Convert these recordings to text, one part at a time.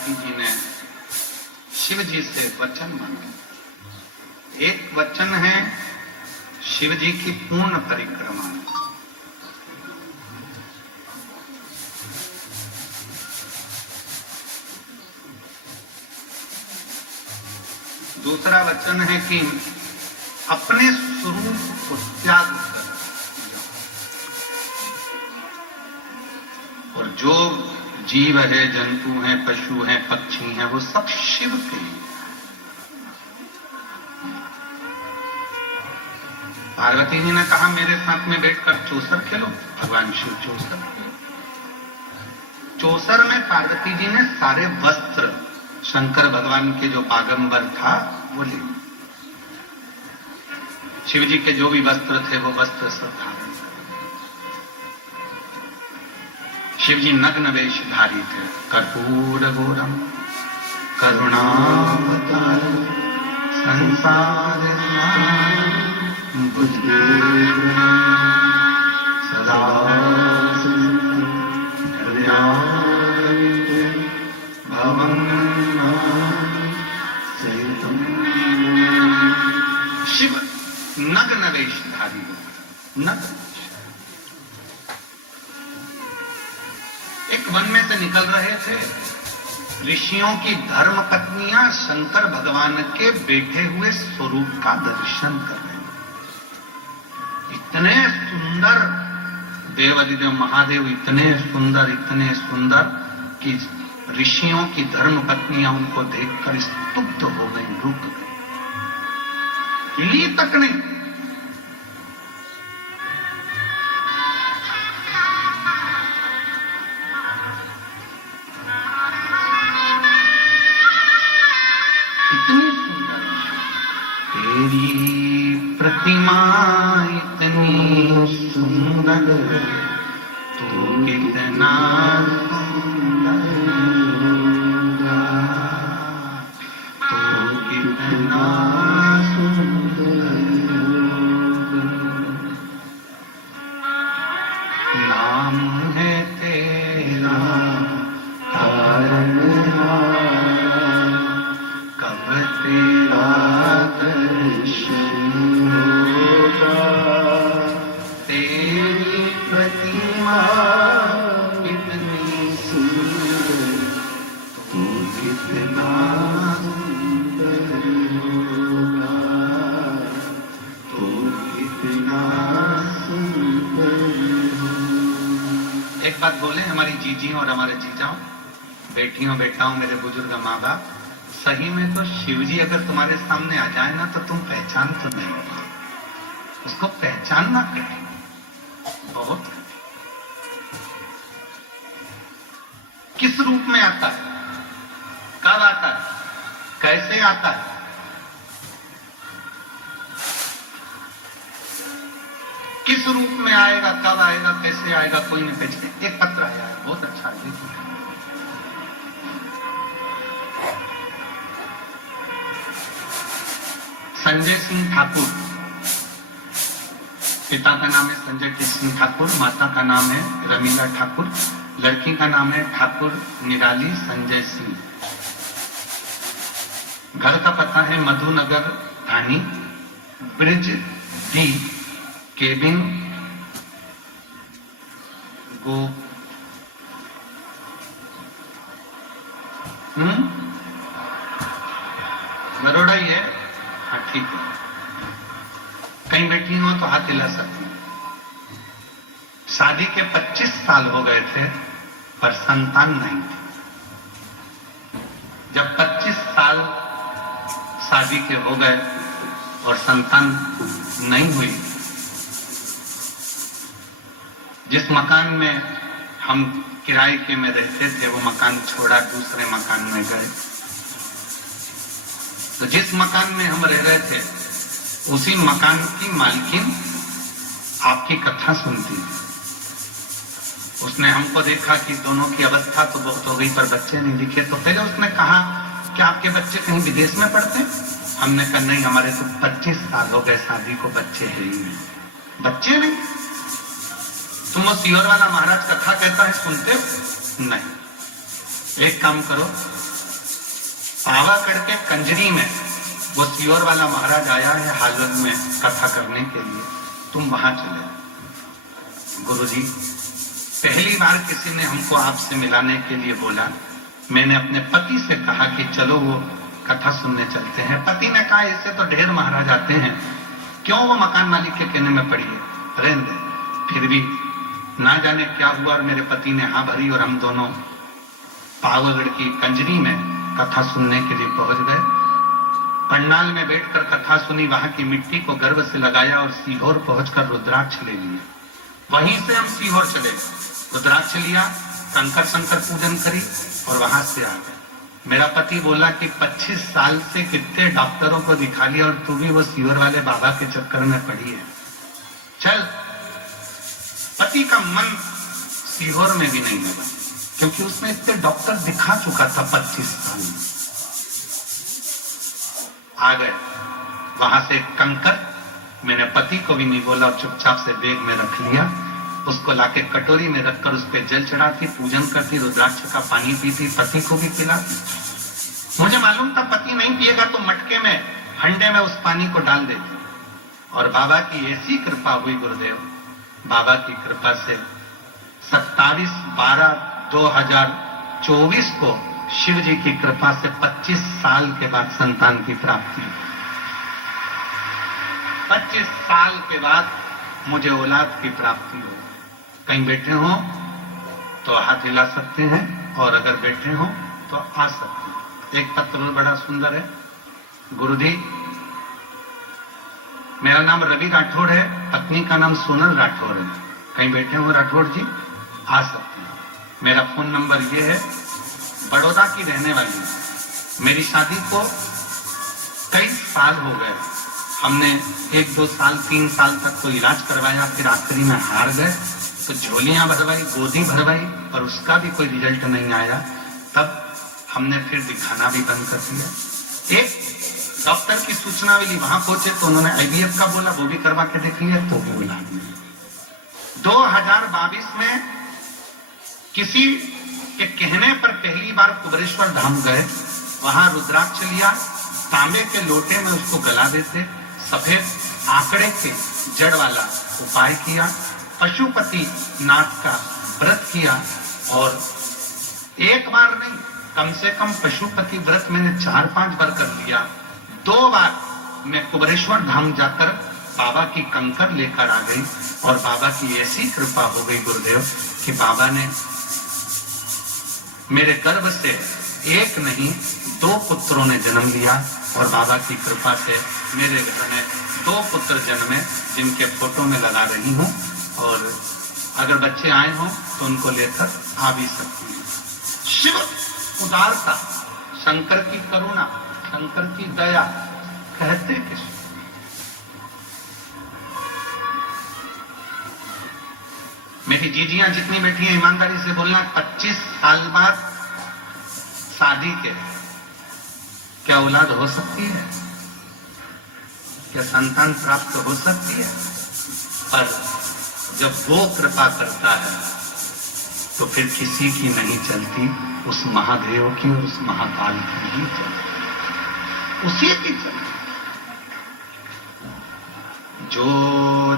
जी ने शिव जी से वचन मांगे। एक वचन है शिव जी की पूर्ण परिक्रमा। दूसरा वचन है कि अपने स्वरूप को त्याग कर, और जो जीव है, जंतु हैं, पशु हैं, पक्षी हैं, वो सब शिव के हैं। पार्वती जी ने कहा मेरे साथ में बैठकर चौसर खेलो। भगवान शिव चौसर खेलो। चौसर में पार्वती जी ने सारे वस्त्र शंकर भगवान के जो पागंबर था वो ले। शिव जी के जो भी वस्त्र थे वो वस्त्र सब धारण। शिव जी नग्न वेशधारी थे। कर्पूर घोरम करुणावतारम संसार सदा शिव नग्न वेशधारी नग्न। एक वन में से निकल रहे थे। ऋषियों की धर्म पत्नियां शंकर भगवान के बैठे हुए स्वरूप का दर्शन कर रहे हैं। इतने सुंदर देवादिदेव महादेव, इतने सुंदर कि ऋषियों की धर्म पत्नियां उनको देखकर स्तुब्ध हो गई, रुक गई, हिली तक नहीं। तेरी प्रतिमा इतनी सुंदर, तू कितना सुंदर, तू कितना सुंदर। नाम है तेरा तारणहार, कब तेरा दर्शन होगा। तेरी प्रतिमा इतनी सुंदर, तू कितना सुंदर होगा, तू कितना सुंदर होगा। एक बात बोले हमारी जीजी और हमारे जीजाओं, बेटियों बेटाओं, मेरे बुजुर्ग माँ बाप, सही में तो शिवजी अगर तुम्हारे सामने आ जाए ना तो तुम पहचान तो नहीं होगा। उसको पहचानना कठिन, किस रूप में आता है, कब आता है, कैसे आता है? किस रूप में आएगा, कब आएगा, कैसे आएगा, कोई नहीं पहचाने। एक पत्र आया है, बहुत अच्छा है। संजय सिंह ठाकुर, पिता का नाम है संजय सिंह ठाकुर, माता का नाम है रमीला ठाकुर, लड़की का नाम है ठाकुर निराली संजय सिंह। घर का पता है मधुनगर धानी, ब्रिज डी, केबिन गो बड़ोड़ा ही है। हाँ ठीक है, कहीं बैठी हो तो हाथ हिला सकती हूँ। शादी के 25 साल हो गए थे पर संतान नहीं थी। जब 25 साल शादी के हो गए और संतान नहीं हुई, जिस मकान में हम किराए के में रहते थे वो मकान छोड़ा, दूसरे मकान में गए। तो जिस मकान में हम रह रहे थे उसी मकान की मालकिन आपकी कथा सुनती है। उसने हमको देखा कि दोनों की अवस्था तो बहुत हो गई पर बच्चे नहीं दिखे, तो पहले उसने कहा कि आपके बच्चे कहीं विदेश में पढ़ते? हमने कहा नहीं, हमारे तो 25 साल हो गए शादी को, बच्चे है ही नहीं। बच्चे नहीं? तुम वो सीहोर वाला महाराज कथा कहता है सुनते हो? नहीं। एक काम करो, पावागढ़ के कंजरी में वो सीहोर वाला महाराज आया है हाजत में कथा करने के लिए, तुम वहां चले। गुरुजी, पहली बार किसी ने हमको आपसे मिलाने के लिए बोला। मैंने अपने पति से कहा कि चलो वो कथा सुनने चलते हैं। पति ने कहा इससे तो ढेर महाराज आते हैं, क्यों वो मकान मालिक के कहने में पड़ी है, रहने दे। फिर भी ना जाने क्या हुआ और मेरे पति ने हाँ भरी और हम दोनों पावागढ़ की कंजरी में कथा सुनने के लिए पहुंच गए। पंडाल में बैठकर कथा सुनी, वहां की मिट्टी को गर्व से लगाया और सीहोर पहुंचकर रुद्राक्ष ले लिए। वहीं से हम सीहोर चले, रुद्राक्ष लिया, कंकर शंकर पूजन करी और वहां से आ गए। मेरा पति बोला कि 25 साल से कितने डॉक्टरों को दिखा लिया और तू भी वो सीहोर वाले बाबा के चक्कर में पड़ी है, चल। पति का मन सीहोर में भी नहीं लगा क्योंकि उसने इतने डॉक्टर दिखा चुका था 25 साल में। आ गए वहां से कंकर, मैंने पति को भी नहीं बोला और चुपचाप से बैग में रख लिया। उसको लाके कटोरी में रखकर उस पर जल चढ़ाती, पूजन करती, रुद्राक्ष का पानी पीती, पति को भी पिलाती। मुझे मालूम था पति नहीं पिएगा तो मटके में, हंडे में उस पानी को डाल देती। और बाबा की ऐसी कृपा हुई गुरुदेव, बाबा की कृपा से 27/12/2024 को शिव जी की कृपा से 25 साल के बाद संतान की प्राप्ति। 25 साल के बाद मुझे औलाद की प्राप्ति हो। कहीं बैठे हो तो हाथ हिला सकते हैं और अगर बैठे हो तो आ सकते हैं। एक पत्र बड़ा सुंदर है। गुरुजी, मेरा नाम रवि राठौड़ है, पत्नी का नाम सोनल राठौड़ है। कहीं बैठे हो राठौड़ जी, आ सकते हैं। मेरा फोन नंबर ये है। बड़ौदा की रहने वाली, मेरी शादी को कई साल हो गए। हमने 1, 2 साल, 3 साल तक तो इलाज करवाया, फिर आखिरी में हार गए तो झोलियां भरवाई, गोदी भरवाई और उसका भी कोई रिजल्ट नहीं आया। तब हमने फिर दिखाना भी बंद कर दिया। एक डॉक्टर की सूचना मिली, वहां पहुंचे तो उन्होंने IVF का बोला, वो भी करवा के देख लिया तो भी औलाद नहीं। 2022 में किसी के कहने पर पहली बार कुबरेश्वर धाम गए, वहां रुद्राक्ष लिया, तांबे के लोटे में उसको गला देते, सफेद आंकड़े के जड़ वाला उपाय किया, पशुपति नाथ का व्रत किया और एक बार नहीं, कम से कम पशुपति व्रत मैंने 4-5 बार कर लिया। 2 बार मैं कुबरेश्वर धाम जाकर बाबा की कंकर लेकर आ गई और बाबा की ऐसी कृपा हो गई गुरुदेव कि बाबा ने मेरे गर्भ से 1 नहीं 2 पुत्रों ने जन्म लिया और बाबा की कृपा से मेरे घर में 2 पुत्र जन्मे, जिनके फोटो में लगा रही हूं। और अगर बच्चे आए हों तो उनको लेकर आ भी सकती हैं। शिव उदारता, शंकर की करुणा, शंकर की दया कहते किस? मेरी जीजियां जितनी बैठी हैं ईमानदारी से बोलना, 25 साल बाद शादी के क्या औलाद हो सकती है? क्या संतान प्राप्त हो सकती है? पर जब वो कृपा करता है तो फिर किसी की नहीं चलती, उस महादेव की और उस महाकाल की ही चलती, उसी की चलती। जो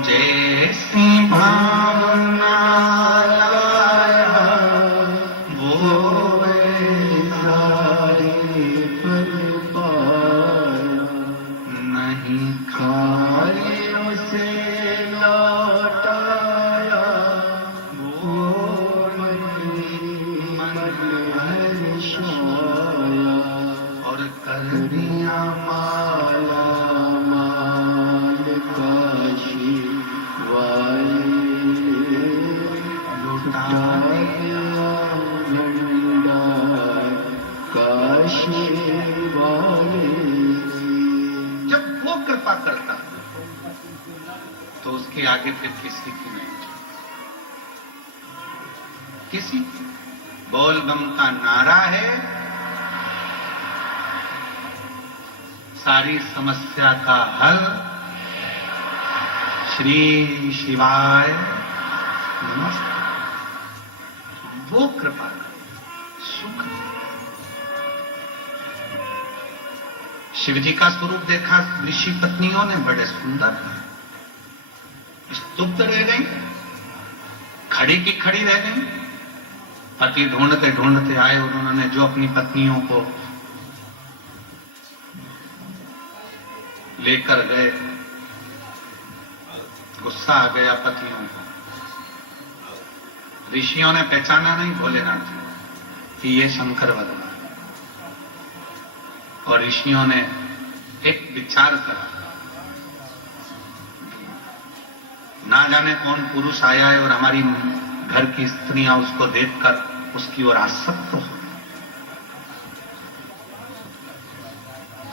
जैसी भावना लाया वो सारी पर पाया, नहीं खाए उसे लौटाया, वो मन हर्षाया, और कर दिया माला माल काशी वाले, लुटाया भंडार काशी वाले। जब वो कृपा करता तो उसके आगे फिर किसी की नहीं, किसी की। बोल बम का नारा है, सारी समस्या का हल, श्री शिवाय नमस्ते। वो कृपा सुख। शिव जी का स्वरूप देखा ऋषि पत्नियों ने, बड़े सुंदर, स्तुप्त रह गई, खड़ी की खड़ी रह गई। पति ढूंढते ढूंढते आए और उन्होंने जो अपनी पत्नियों को लेकर गए, गुस्सा आ गया पतियों को। ऋषियों ने पहचाना नहीं भोलेनाथ कि ये शंकर भगवान, और ऋषियों ने एक विचार करा, ना जाने कौन पुरुष आया है और हमारी घर की स्त्रियां उसको देखकर उसकी ओर आसक्त हो।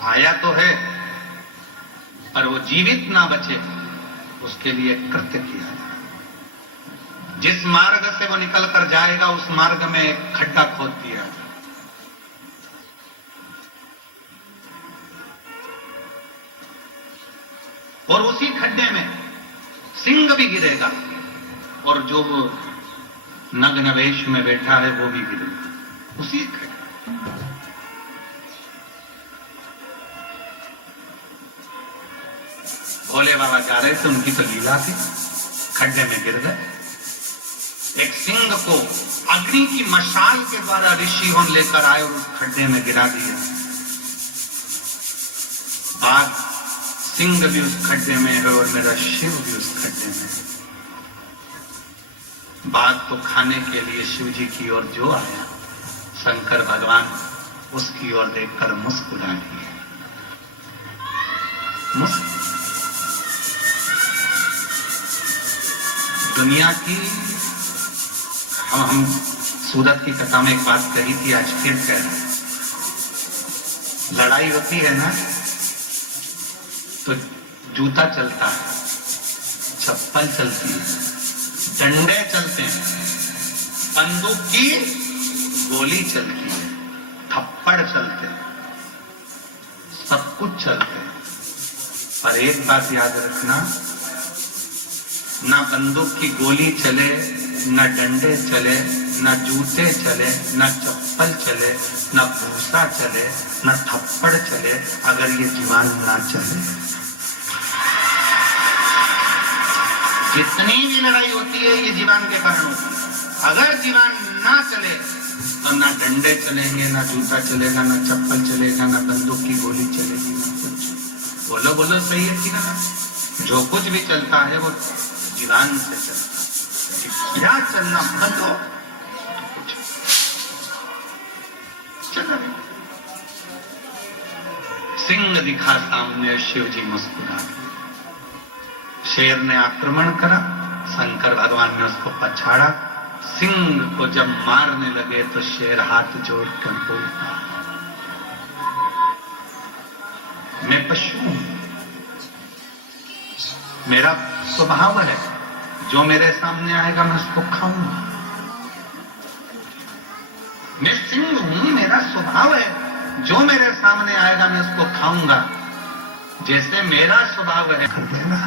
आया तो है पर वो जीवित ना बचे, उसके लिए कृत्य किया जाए। जिस मार्ग से वो निकल कर जाएगा उस मार्ग में एक खड्डा खोद दिया जाए। और उसी खड्डे में सिंह भी गिरेगा, और जो नग्न वेश में बैठा है वो भी गिरेगा उसी खड्डे। भोले बाबा जा रहे थे, उनकी तो लीला थी, खड्डे में गिर गए। एक सिंह को अग्नि की मशाल के द्वारा ऋषियों लेकर आए और उस खड्डे में गिरा दिया। बाघ सिंह भी उस खड्डे में है और मेरा शिव भी उस खड्डे में है। बाघ तो खाने के लिए शिव जी की ओर जो आया, शंकर भगवान उसकी ओर देखकर मुस्कुरा दिए। दुनिया की हम सूरत की कथा में एक बात कही थी, आज फिर कह रहे हैं। लड़ाई होती है ना तो जूता चलता है, चप्पल चलती है, डंडे चलते हैं, बंदूक की गोली चलती है, थप्पड़ चलते हैं, सब कुछ चलते हैं। पर एक बात याद रखना, ना बंदूक की गोली चले, न डंडे चले, न जूते चले, न चप्पल चले, न भूसा चले, न थप्पड़ चले, अगर ये जीवन ना चले। जितनी भी लड़ाई होती है ये जीवन के कारण होती है। अगर जीवन ना चले और ना डंडे चलेंगे, ना जूता चलेगा, ना चप्पल चलेगा, ना बंदूक की गोली चलेगी, ना कुछ। बोलो बोलो सही है कि ना? जो कुछ भी चलता है वो जीवन से चलता है। क्या चलना बंद हो कुछ चल रहा। सिंह दिखा सामने, शिव जी मुस्कुरा। शेर ने आक्रमण करा, शंकर भगवान ने उसको पछाड़ा सिंह को जब मारने लगे तो शेर हाथ जोड़कर बोलता, मैं पशु हूं, मेरा स्वभाव है, जो मेरे सामने आएगा मैं उसको खाऊंगा। मैं सिंह हूं, मेरा स्वभाव है, जो मेरे सामने आएगा मैं उसको खाऊंगा। जैसे मेरा स्वभाव है कर देना।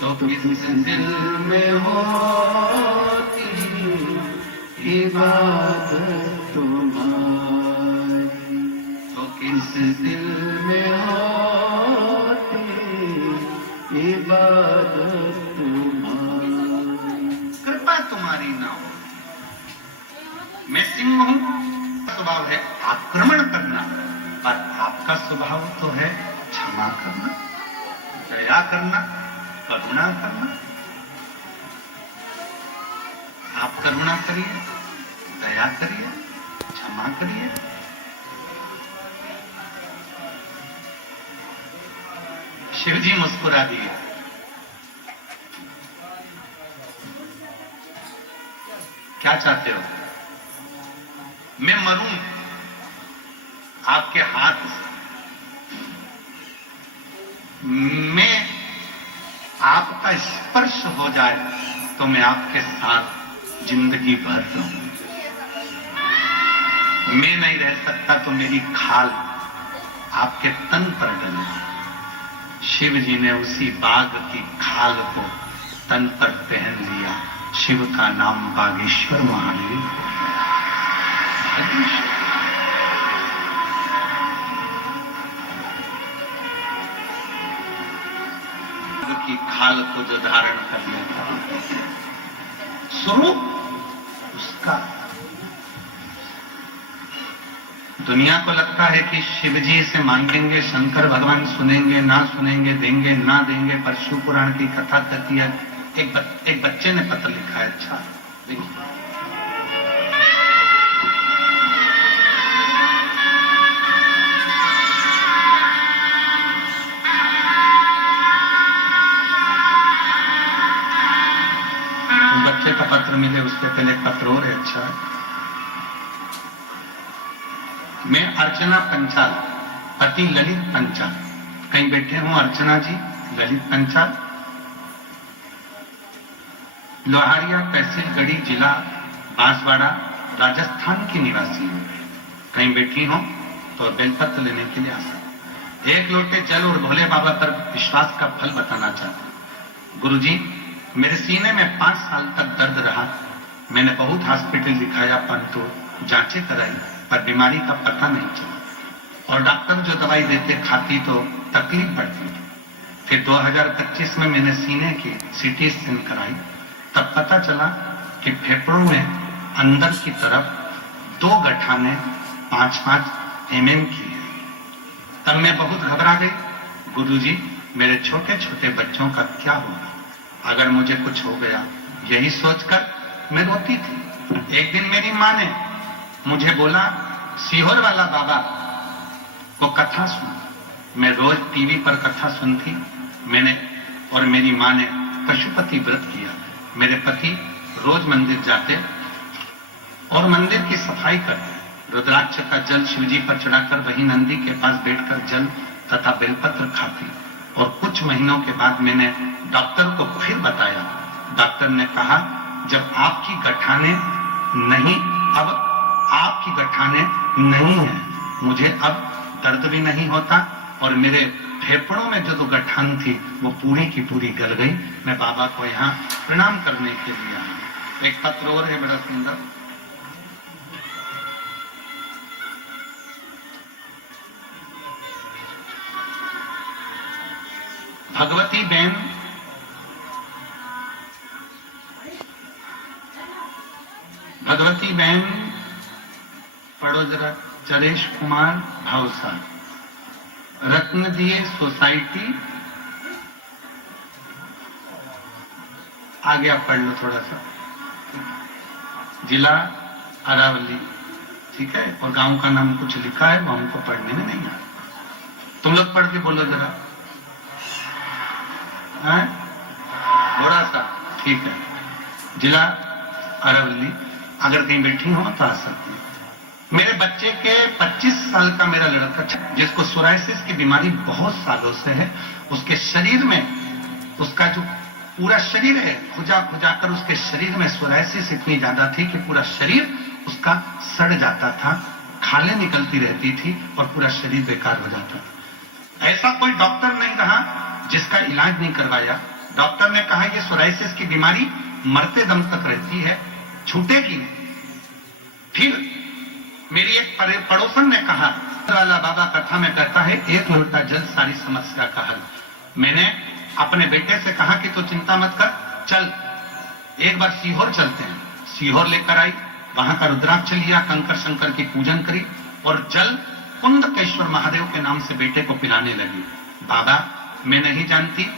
तो किस दिल में होती इबादत तुम्हारी, तो किस दिल में होती इबादत तुम्हारी, कृपा तुम्हारी ना हो। मैं सिंह हूं, स्वभाव है आक्रमण करना, पर आपका स्वभाव तो है क्षमा करना, दया करना, करुणा करना। आप करुणा करिए, दया करिए, क्षमा करिए। शिव जी मुस्कुरा दिए। क्या चाहते हो? मैं मरूं आपके हाथ से, मैं आपका स्पर्श हो जाए तो मैं आपके साथ जिंदगी भर रहूं। मैं नहीं रह सकता तो मेरी खाल आपके तन पर डले। शिव जी ने उसी बाघ की खाल को तन पर पहन लिया। शिव का नाम बागेश्वर महादेव। की खाल को जो धारण कर लेता स्वरूप उसका। दुनिया को लगता है कि शिव जी से मांगेंगे शंकर भगवान सुनेंगे ना सुनेंगे, देंगे ना देंगे, पर शिव पुराण की कथा कहती है। एक बच्चे ने पत्र लिखा है। अच्छा देखिए, बच्चे का पत्र मिले उससे पहले पत्र और है। अच्छा, मैं अर्चना पंचाल, पति ललित पंचाल। कहीं बैठे हूं अर्चना जी, ललित पंचाल, लोहारिया तहसील गढ़ी, जिला बांसवाड़ा, राजस्थान की निवासी हूं। कहीं बैठी हो तो बेलपत्र लेने के लिए आ सकते। एक लोटे जल और भोले बाबा पर विश्वास का फल बताना चाहता हूं। गुरुजी, मेरे सीने में 5 साल तक दर्द रहा। मैंने बहुत हॉस्पिटल दिखाया, परंतु जांचें कराई, पर बीमारी का पता नहीं चला। और डॉक्टर जो दवाई देते खाती तो तकलीफ बढ़ती। फिर 2025 में मैंने सीने की सीटी स्कैन कराई, तब पता चला कि फेफड़ों में अंदर की तरफ 2 गठाने 5-5 mm की है। तब मैं बहुत घबरा गई। गुरुजी, मेरे छोटे छोटे बच्चों का क्या होगा अगर मुझे कुछ हो गया, यही सोचकर मैं रोती थी। एक दिन मेरी माँ ने मुझे बोला, सीहोर वाला बाबा को कथा सुन। मैं रोज टीवी पर कथा सुनती। मैंने और मेरी माँ ने पशुपति व्रत किया। मेरे पति रोज मंदिर जाते और मंदिर की सफाई करते। रुद्राक्ष का जल शिवजी पर चढ़ाकर वही नंदी के पास बैठकर जल तथा बेलपत्र खाती। और कुछ महीनों के बाद मैंने डॉक्टर को फिर बताया। डॉक्टर ने कहा, जब आपकी गठाने नहीं, अब आपकी गठाने नहीं है, मुझे अब दर्द भी नहीं होता और मेरे फेफड़ों में जो गठान थी वो पूरी की पूरी गल गई। मैं बाबा को यहाँ प्रणाम करने के लिए आया। एक पत्र और है बड़ा सुंदर। भगवती बहन पढ़ो जरा। चरेश कुमार भावसा, रत्न दिए सोसाइटी, आगे आप पढ़ लो थोड़ा सा, जिला अरावली, ठीक है। और गांव का नाम कुछ लिखा है, वो हमको पढ़ने में नहीं आता। तुम लोग पढ़ के बोलो जरा, थोड़ा सा, ठीक है। जिला अरवली, अगर कहीं बैठी हो तो आ सकती है। मेरे बच्चे के 25 साल का मेरा लड़का जिसको सोराइसिस की बीमारी बहुत सालों से है, उसके शरीर में, उसका जो पूरा शरीर है, खुजा खुजा कर उसके शरीर में सोराइसिस इतनी ज्यादा थी कि पूरा शरीर उसका सड़ जाता था, खालें निकलती रहती थी और पूरा शरीर बेकार हो जाता था। ऐसा कोई डॉक्टर नहीं रहा जिसका इलाज नहीं करवाया। डॉक्टर ने कहा ये सोराइसिस की बीमारी मरते दम तक रहती है, छूटेगी नहीं। फिर मेरी एक पड़ोसन ने कहा, वाला बाबा कथा में कहता है एक लोटा जल सारी समस्या का हल। मैंने अपने बेटे से कहा कि तू चिंता मत कर, चल एक बार सीहोर चलते हैं। सीहोर लेकर आई, वहां का रुद्राक्ष लिया, कंकर शंकर की पूजन करी और जल कुंदकेश्वर महादेव के नाम से बेटे को पिलाने लगी। बाबा मैं नहीं जानती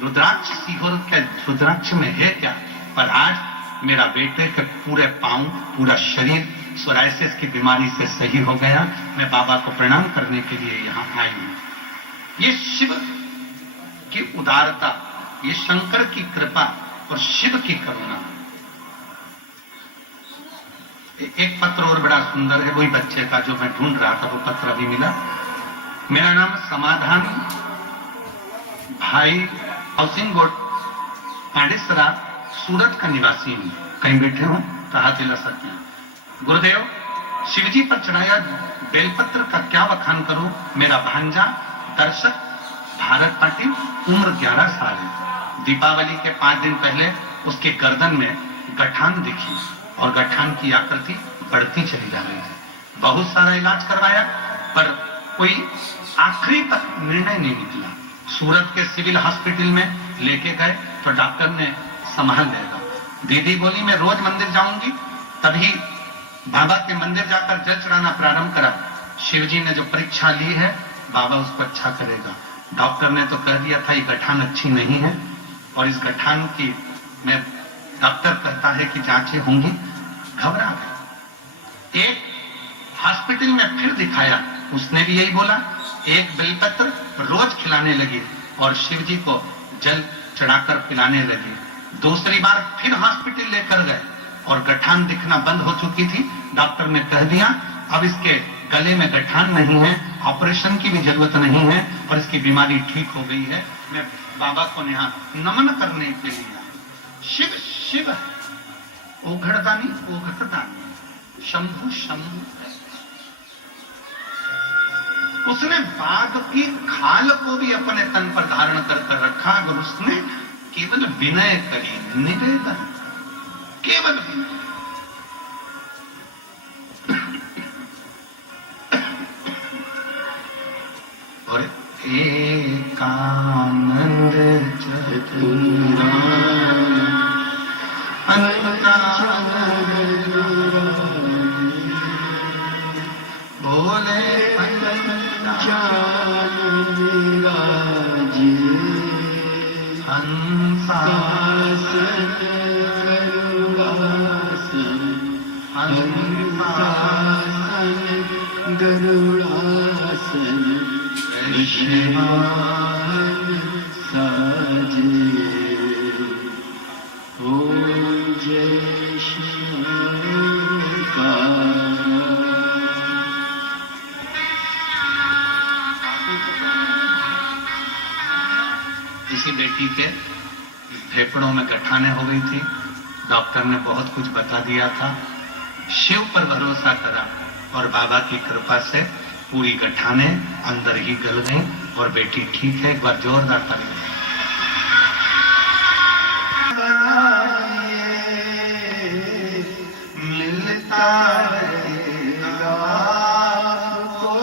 रुद्राक्ष सीहोर के रुद्राक्ष में है क्या, पर आज मेरा बेटे के पूरे पांव, पूरा शरीर सोराइसिस की बीमारी से सही हो गया। मैं बाबा को प्रणाम करने के लिए यहाँ आई हूँ। ये शिव की उदारता, ये शंकर की कृपा और शिव की करुणा। एक पत्र और बड़ा सुंदर है, वही बच्चे का जो मैं ढूंढ रहा था, वो पत्र अभी मिला। मेरा नाम समाधान भाई हाउसिंग बोर्ड पांडेसरा सूरत का निवासी हूं। कहीं बैठे हो तो हाथ हिला सकते हैं। गुरुदेव शिवजी पर चढ़ाया बेलपत्र का क्या बखान करूं। मेरा भांजा दर्शक भारत पाटिल, उम्र 11 साल है। दीपावली के 5 दिन पहले उसके गर्दन में गठान दिखी और गठान की आकृति बढ़ती चली जा रही है। बहुत सारा इलाज करवाया पर कोई आखिरी तक निर्णय नहीं निकला। सूरत के सिविल हॉस्पिटल में लेके गए तो डॉक्टर ने संभाल लेगा। दीदी बोली मैं रोज मंदिर जाऊंगी। तभी बाबा के मंदिर जाकर जल चढ़ाना प्रारंभ करा। शिवजी ने जो परीक्षा ली है बाबा उसको अच्छा करेगा। डॉक्टर ने तो कह दिया था ये गठान अच्छी नहीं है और इस गठान की मैं, डॉक्टर कहता है कि जांचें होंगी। घबरा गए। एक हॉस्पिटल में फिर दिखाया, उसने भी यही बोला। एक बेलपत्र रोज खिलाने लगी और शिवजी को जल चढ़ाकर पिलाने लगी। दूसरी बार फिर हॉस्पिटल लेकर गए और गठान दिखना बंद हो चुकी थी। डॉक्टर ने कह दिया अब इसके गले में गठान नहीं है, ऑपरेशन की भी जरूरत नहीं है और इसकी बीमारी ठीक हो गई है। मैं बाबा को यहाँ नमन करने के लिए आया। शिव शिव ओघड़दानी ओघड़दानी, शंभु शंभु। उसने बाघ की खाल को भी अपने तन पर धारण कर रखा और उसने केवल विनय करी, निवेदन, केवल विनय। और एकानंद चतुरा बोले गरुड़ासन ऋषिमान साजे। ओम जय शंकर। किसी बेटी के फेफड़ों में गठाने हो गई थी। डॉक्टर ने बहुत कुछ बता दिया था। शिव पर भरोसा करा और बाबा की कृपा से पूरी गठाने अंदर ही गल गई और बेटी ठीक है। एक बार जोरदार ताली। मिलता रहेगा आपको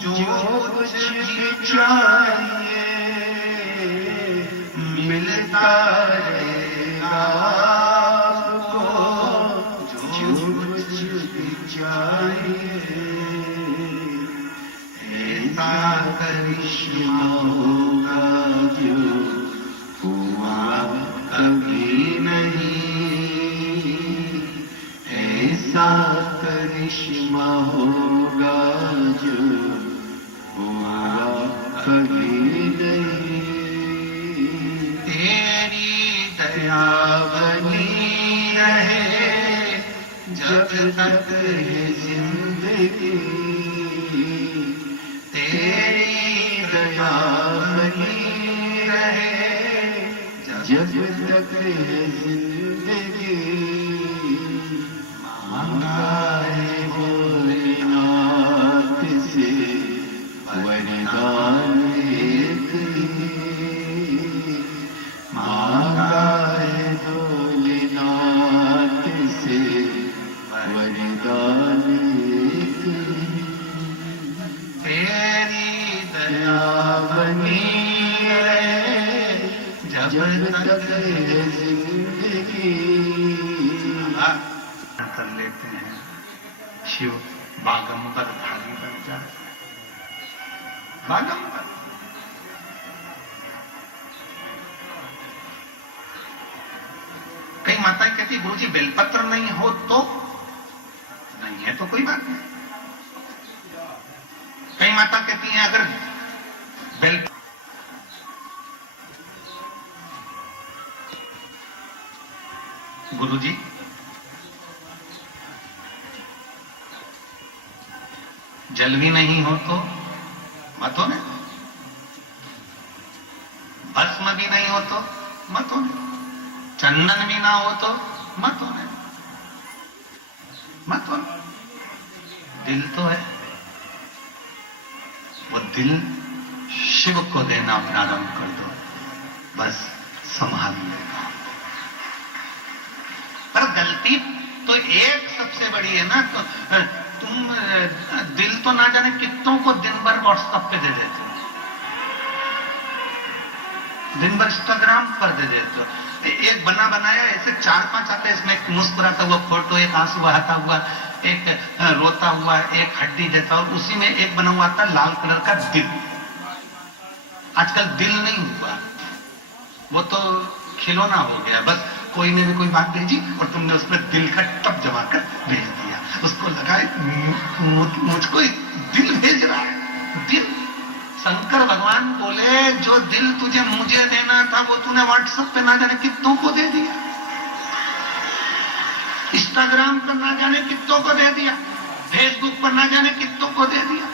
जो कुछ भी चाहिए, मिलता रहेगा आपको जो कुछ भी चाहिए। ऐसा करिश्मा होगा जो हुआ कभी नहीं, ऐसा करिश्मा होगा जो हुआ कभी नहीं, तेरी दया बनी रहे जब तक है जिंदगी, तेरी दया बनी रहे जब तक है जिंदगी। मांगा है भोलेनाथ से वरदान एक ही, मांगा है भोलेनाथ से वरदान एक ही। तेरी दया बनी रहे जब जब तक तक है जिंदगी। कर लेते हैं, शिव बागंबर धारी बन जाए। बागंबर कई माताएं कहती गुरुजी बेलपत्र नहीं हो तो नहीं है तो कोई बात नहीं। कई माता कहती हैं अगर बेल गुरुजी जल भी नहीं हो तो मत होने, भस्म भी नहीं हो तो मत होने, चंदन भी ना हो तो मत होने, मत होने। दिल तो है, वो दिल शिव को देना प्रारंभ कर दो, बस संभाल लेगा। पर गलती तो एक सबसे बड़ी है ना, तो तुम दिल तो ना जाने कितनों को दिन भर व्हाट्सएप पे दे देते हो, दिन भर इंस्टाग्राम पर दे देते हो। एक बना बनाया ऐसे 4-5 आते, इसमें एक मुस्कुराता हुआ फोटो, एक आंसू बहाता हुआ, एक रोता हुआ, एक हड्डी जैसा, और उसी में एक बना हुआ था लाल कलर का दिल। आजकल दिल नहीं हुआ, वो तो खिलौना हो गया। बस कोई ने भी कोई बात भेजी और तुमने उसमें दिल का टप जमा कर भेज दिया, उसको लगा मुझको दिल भेज रहा है। दिल, शंकर भगवान बोले जो दिल तुझे मुझे देना था वो तूने व्हाट्सएप पे ना जाने कितनों को दे दिया, इंस्टाग्राम पर ना जाने कितनों को दे दिया, फेसबुक पर ना जाने कितनों को दे दिया।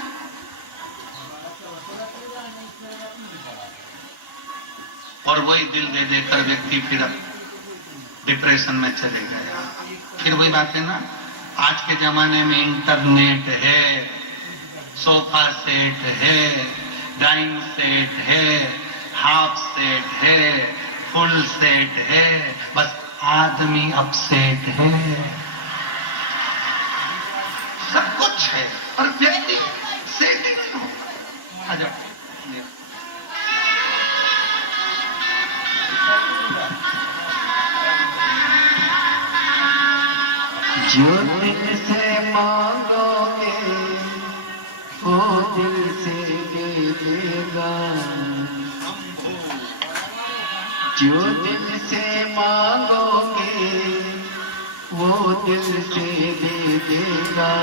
और वही दिल दे देकर व्यक्ति फिर डिप्रेशन में चले गया। फिर वही बात है ना, आज के जमाने में इंटरनेट है, सोफा सेट है, डाइनिंग सेट है, हाफ सेट है, फुल सेट है, बस आदमी अपसेट है। सब कुछ है पर व्यक्ति सेट ही नहीं हो। आ जाओ, जो दिल से मांगोगे वो दिल से दे देगा, जो दिल से मांगोगे वो दिल से दे देगा।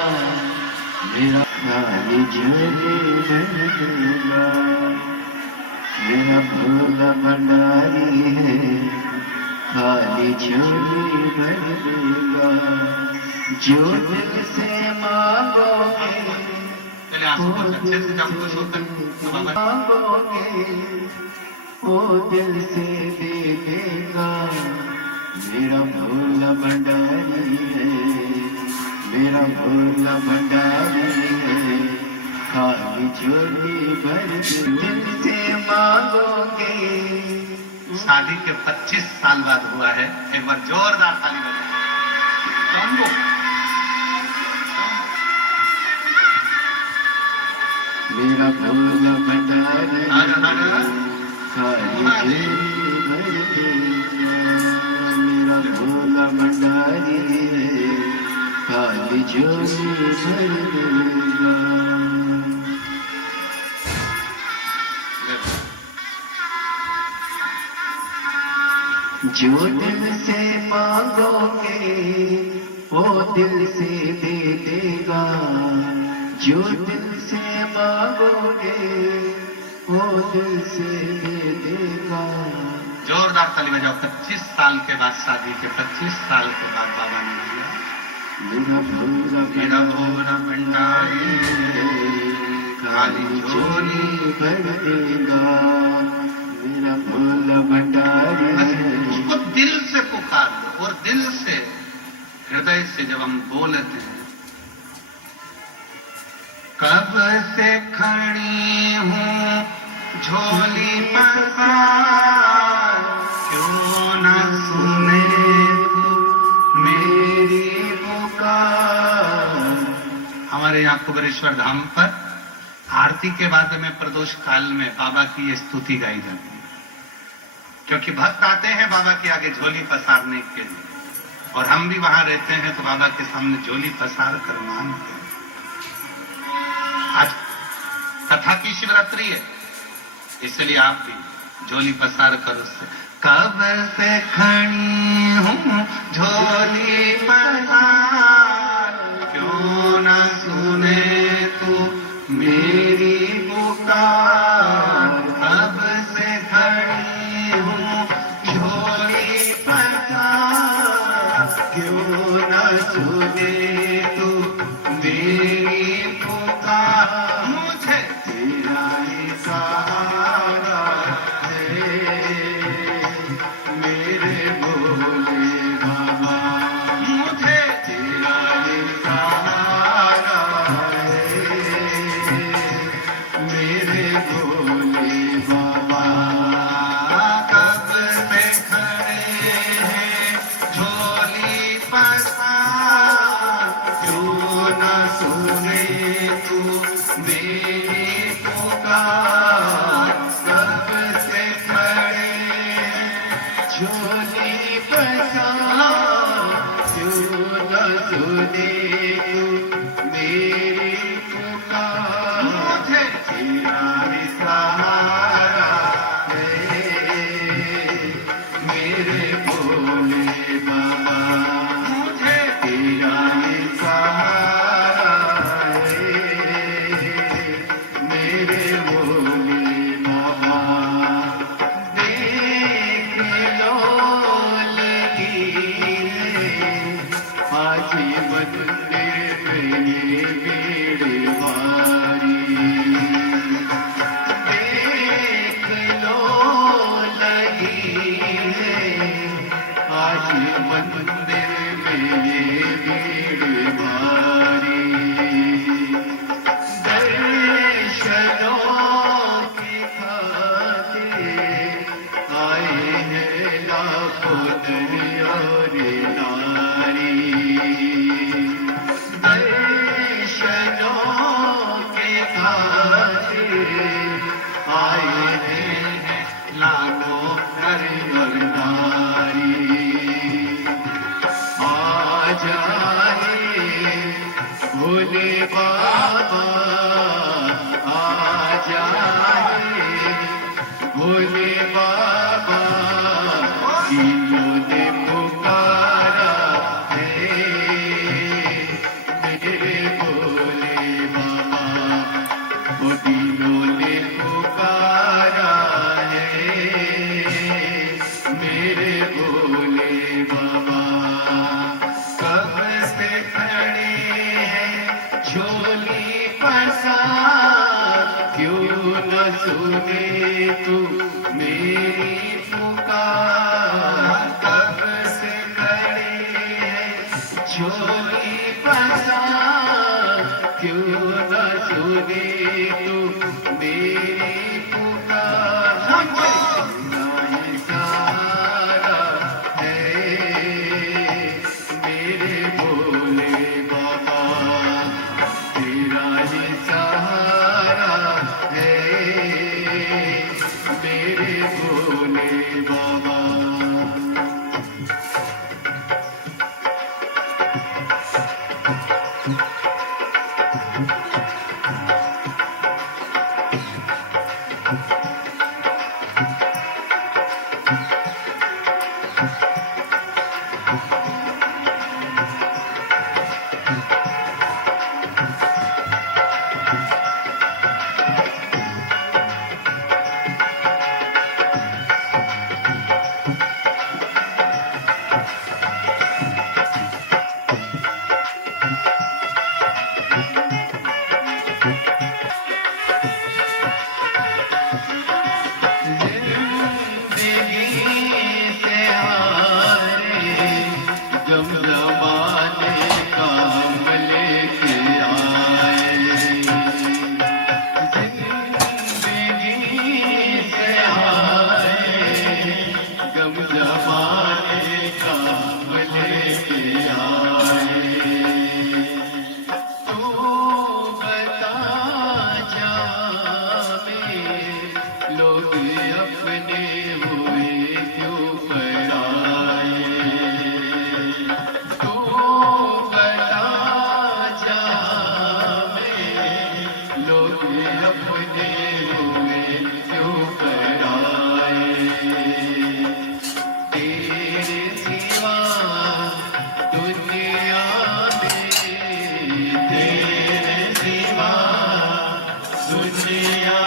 मेरा खाली झोली भर देगा, मेरा भोला भंडारी है, खाली झोली भर देगा। जो दिल से मांगोगे मांगोगे वो दिल से दे देगा। मेरा भोला भंडारी है, मेरा भोला भंडारी है, खाली झोली भर दिल से मांगोगे। शादी के 25 साल बाद हुआ है, एक बार जोरदार ताली बजाओ। मेरा भोला भंडारी खाली झोली भर देगा, मेरा भोला भंडारी है, खाली झोली भर देगा। जो दिल से मांगोगे वो दिल से दे देगा, जो दिल से मांगोगे वो दिल से दे देगा। जोरदार ताली बजाओ। 25 साल के बाद शादी के 25 साल के बाद बाबा ने दिया मेरा भोला भंडारी खाली झोली भर देगा। मेरा भोला भंडारी उसको दिल से पुकार लो और दिल से हृदय से जब हम बोलते हैं, कब से खड़ी हूँ झोली पसार, क्यों न सुने तू मेरी पुकार। हमारे यहाँ कुबेरेश्वर धाम पर आरती के बाद में प्रदोष काल में बाबा की ये स्तुति गाई जाती है, क्योंकि भक्त आते हैं बाबा के आगे झोली पसारने के लिए, और हम भी वहां रहते हैं तो बाबा के सामने झोली पसार कर मानते हैं। आज कथा की शिवरात्रि है, इसलिए आप भी झोली पसार कर उससे, कब से खड़ी हूँ झोली पसार, क्यों न सुने तू मेरी पुकार। कब से खड़ी हूँ झोली पसार, क्यों न सुने तू मेरी पुकार। मुझे तेरा ही सहारा है मेरे भोले बाबा। मुझे तेरा ही सहारा है मेरे भोले बाबा। कब से खड़े हैं झोली पसार, क्यों न सुने तू मेरी पुकार। कब से खड़े झोली पसार, क्यों न सुने तू मेरी पुकार। मुझे तेरा ही सहारा है मेरे भोले बाबा। मुझे तेरा ही सहारा है मेरे भोले बाबा। देख लो लगी है आज मंदिर में ये भीड़ भारी। देख लो लगी है आज मंदिर में ये भीड़ भारी। दर्शनों की खातिर आए हैं लाखों नर और नारी। दर्शनों के खातिर आए हैं लाखों नर और नारी। आ जाए भोले बाबा, आ जाए भोले बाबा। जिन्होंने पुकारा है मेरे भोले बाबा, वो दिलों ने पुकारा है मेरे भोले बाबा। कब से खड़े हैं झोली पसार, क्यों न सुने तू मेरी पुकार। कब से खड़े हैं झोली पसार, क्यों न सुने तू मेरी पुकार। तेरा ही सहारा है मेरे भोले बाबा। तेरा ही सहारा है मेरे भोले बाबा। अपने हुए क्यों पराए, तू बता जा में लोग अपने हुए क्यों पराए, तेरे सिवा दुनिया में, तेरे सिवा दुनिया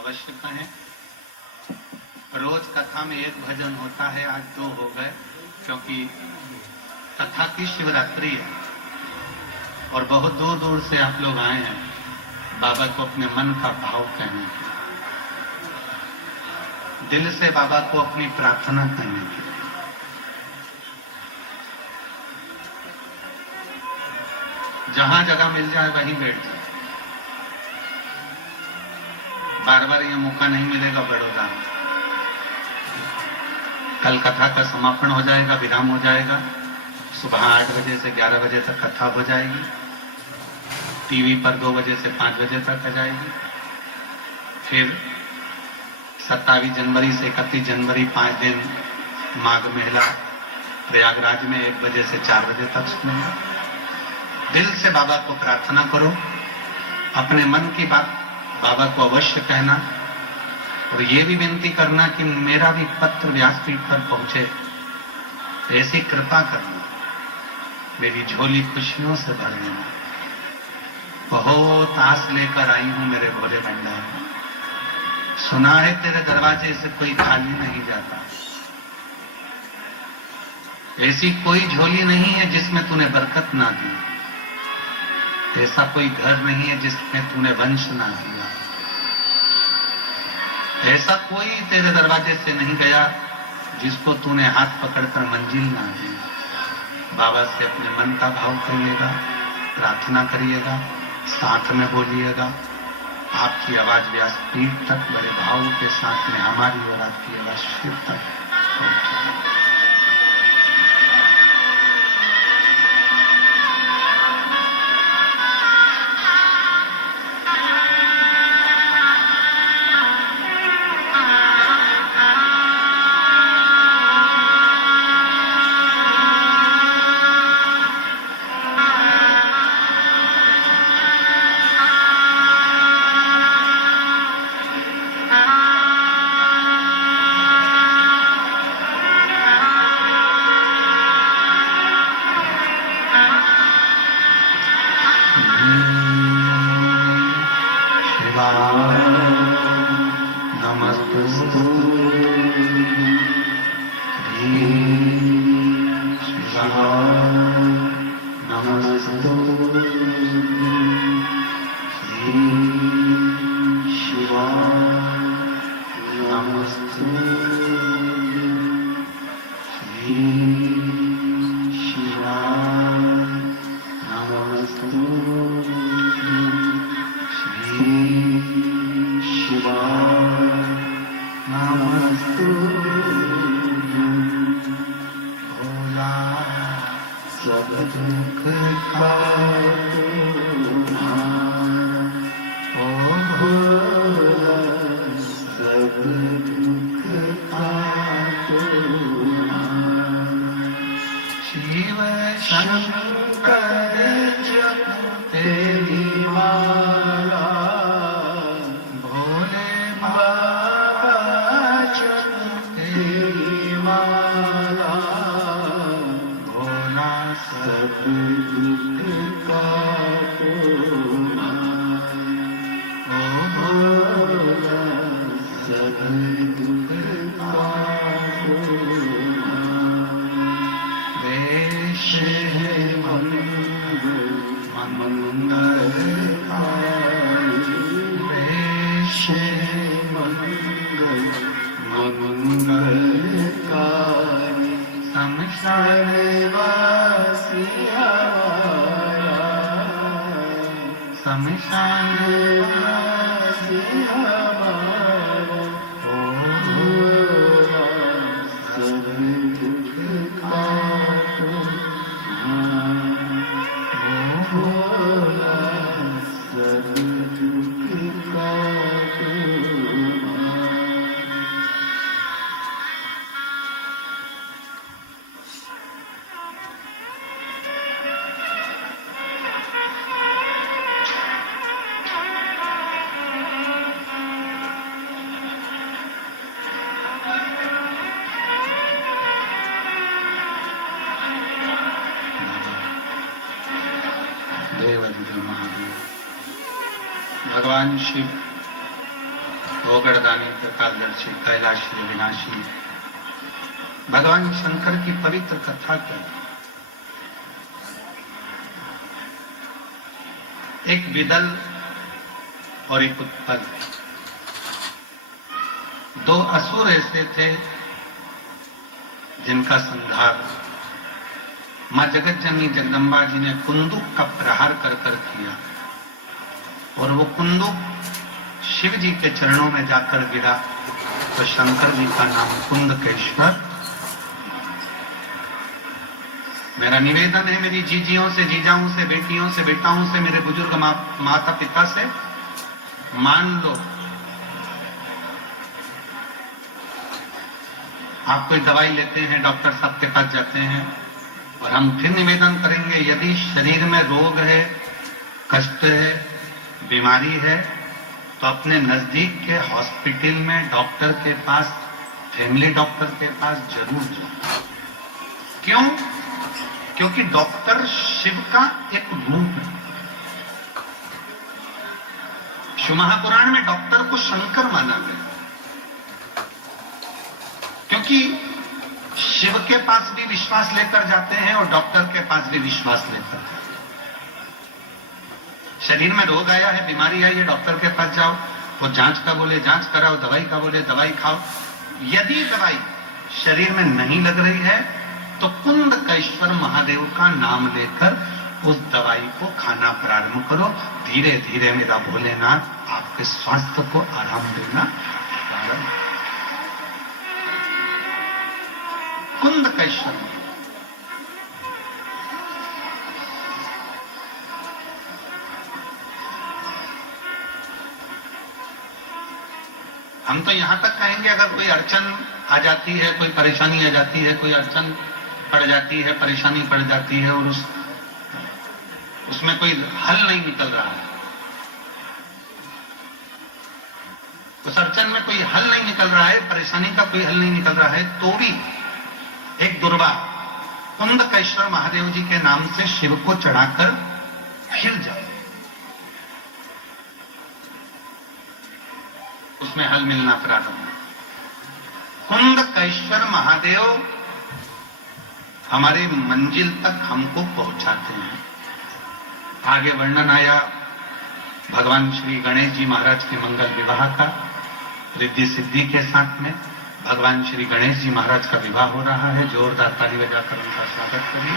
अवश्य कहें। रोज कथा में एक भजन होता है, आज 2 हो गए, क्योंकि कथा की शिवरात्रि है और बहुत दूर दूर से आप लोग आए हैं बाबा को अपने मन का भाव कहने के, दिल से बाबा को अपनी प्रार्थना करने के। जहां जगह मिल जाए वहीं बैठ जाए, बार बार यह मौका नहीं मिलेगा बड़ौदा। कल कथा का समापन हो जाएगा, विराम हो जाएगा, सुबह 8 बजे से 11 बजे तक कथा हो जाएगी, टीवी पर 2 बजे से 5 बजे तक आ जाएगी। फिर 27 जनवरी से 31 जनवरी 5 दिन माघ मेला प्रयागराज में 1 बजे से 4 बजे तक सुनेगा। दिल से बाबा को प्रार्थना करो, अपने मन की बात बाबा को अवश्य कहना और ये भी विनती करना कि मेरा भी पत्र व्यासपीठ पर पहुंचे, ऐसी कृपा करना, मेरी झोली खुशियों से भर देना। बहुत आस लेकर आई हूं मेरे भोले भंडार, सुना है तेरे दरवाजे से कोई खाली नहीं जाता। ऐसी कोई झोली नहीं है जिसमें तूने बरकत ना दी, ऐसा कोई घर नहीं है जिसमें तूने वंश ना दिया, ऐसा कोई तेरे दरवाजे से नहीं गया जिसको तूने हाथ पकड़कर मंजिल ना दी। बाबा से अपने मन का भाव करिएगा, प्रार्थना करिएगा, साथ में बोलिएगा। आपकी आवाज व्यासपीठ तक बड़े भाव के साथ में हमारी और आपकी आवाज शिव तक पहुंचे। का तुम्हारा, ओ भोला सब दुख का तुम्हारा। शिव शंकर जप तेरी माला, भोले बाबा जप तेरी माला, भोला सब दुख का तुम्हारा, ओ भोला सब दुख का तुम्हारा। देश है मंगलकारी, देश है मंगलकारी, शमशान वासी हमारा, शमशान वासी हमारा, ओ भोला सब दुख का तुम्हारा, ओ भोला सब दुख का तुम्हारा। देवाधिदेव महादेव भगवान शिव भोगड़दानी त्रिकालदर्शी कैलाशी अविनाशी भगवान शंकर की पवित्र कथा क्या। एक विदल और एक उत्पल, दो असुर ऐसे थे जिनका संहार मां जगत जननी जगदम्बा जी ने कुंदुक का प्रहार कर कर किया, और वो कुंदुक शिव जी के चरणों में जाकर गिरा तो शंकर जी का नाम कुंदकेश्वर। मेरा निवेदन है मेरी जीजियों से, जीजाओं से, बेटियों से, बेटाओं से, मेरे बुजुर्ग माता पिता से, मान लो आप कोई दवाई लेते हैं, डॉक्टर साहब के पास जाते हैं, और हम फिर निवेदन करेंगे यदि शरीर में रोग है, कष्ट है, बीमारी है, तो अपने नजदीक के हॉस्पिटल में डॉक्टर के पास, फैमिली डॉक्टर के पास जरूर जाओ। क्यों? क्योंकि डॉक्टर शिव का एक रूप है। शिव महापुराण में डॉक्टर को शंकर माना गया, क्योंकि शिव के पास भी विश्वास लेकर जाते हैं और डॉक्टर के पास भी विश्वास लेकर जाते हैं। शरीर में रोग आया है, बीमारी आई है, डॉक्टर के पास जाओ, वो जांच का बोले जांच कराओ, दवाई का बोले दवाई खाओ। यदि दवाई शरीर में नहीं लग रही है तो कुंदकेश्वर महादेव का नाम लेकर उस दवाई को खाना प्रारंभ करो। धीरे धीरे मेरा भोलेनाथ आपके स्वास्थ्य को आराम देना प्रारंभ। कुंदकेश्वर हम तो यहां तक कहेंगे अगर कोई अड़चन आ जाती है, कोई परेशानी आ जाती है, कोई अड़चन पड़ जाती है, परेशानी पड़ जाती है और उसमें कोई हल नहीं निकल रहा है, उस अड़चन में कोई हल नहीं निकल रहा है, परेशानी का कोई हल नहीं निकल रहा है, तो भी एक दुर्वा कुंदकेश्वर महादेव जी के नाम से शिव को चढ़ाकर फिर जाओ, उसमें हल मिलना प्रारंभ। कुंदकेश्वर महादेव हमारे मंजिल तक हमको पहुंचाते हैं। आगे वर्णन आया भगवान श्री गणेश जी महाराज के मंगल विवाह का, रिद्धि सिद्धि के साथ में भगवान श्री गणेश जी महाराज का विवाह हो रहा है। जोरदार ताली बजाकर उनका स्वागत करिए।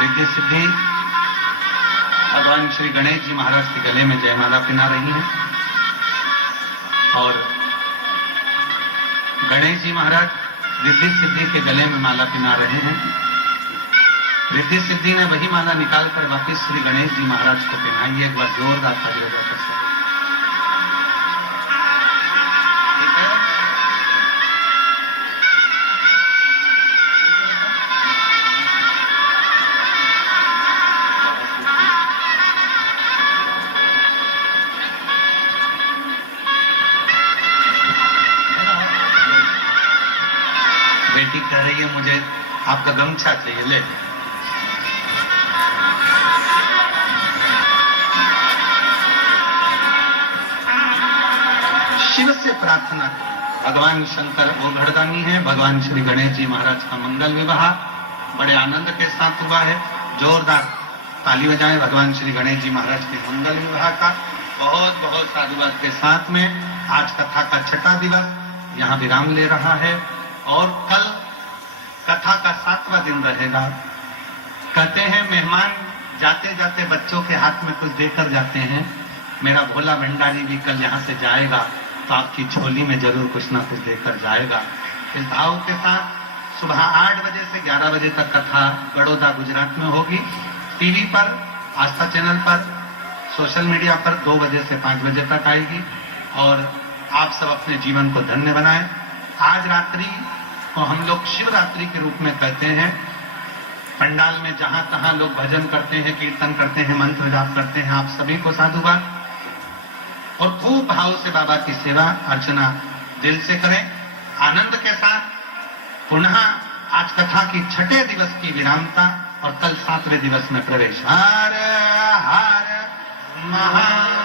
रिद्धि सिद्धि भगवान श्री गणेश जी महाराज के गले में जयमाला पहना रही हैं और गणेश जी महाराज रिद्धि सिद्धि के गले में माला पहना रहे हैं। रिद्धि सिद्धि ने वही माला निकाल कर वापिस श्री गणेश जी महाराज को पहनाई। एक बार जोरदार ताली हो जाता है। बेटी कह रही है मुझे आपका गमछा चाहिए, ले। शिव से प्रार्थना करें। भगवान शंकर वो घरदानी है, भगवान श्री गणेश जी महाराज का मंगल विवाह बड़े आनंद के साथ हुआ है। जोरदार ताली बजाएं भगवान श्री गणेश जी महाराज के मंगल विवाह का। बहुत बहुत साधुवाद के साथ में आज कथा का छठा दिवस यहाँ विराम ले रहा है और कल कथा का 7वां दिन रहेगा। कहते हैं मेहमान जाते जाते बच्चों के हाथ में कुछ देकर जाते हैं। मेरा भोला भंडारी भी कल यहाँ से जाएगा तो आपकी झोली में जरूर कुछ ना कुछ देकर जाएगा। इस भाव के साथ सुबह 8 बजे से 11 बजे तक कथा बड़ौदा गुजरात में होगी। टीवी पर, आस्था चैनल पर, सोशल मीडिया पर 2 बजे से 5 बजे तक आएगी। और आप सब अपने जीवन को धन्य बनाएं। आज रात्रि को हम लोग शिवरात्रि के रूप में कहते हैं। पंडाल में जहां तहां लोग भजन करते हैं, कीर्तन करते हैं, मंत्र जाप करते हैं। आप सभी को साधुवाद और खूब भाव से बाबा की सेवा अर्चना दिल से करें आनंद के साथ। पुनः आज कथा की छठे दिवस की विरामता और कल 7वें दिवस में प्रवेश। हर हर महा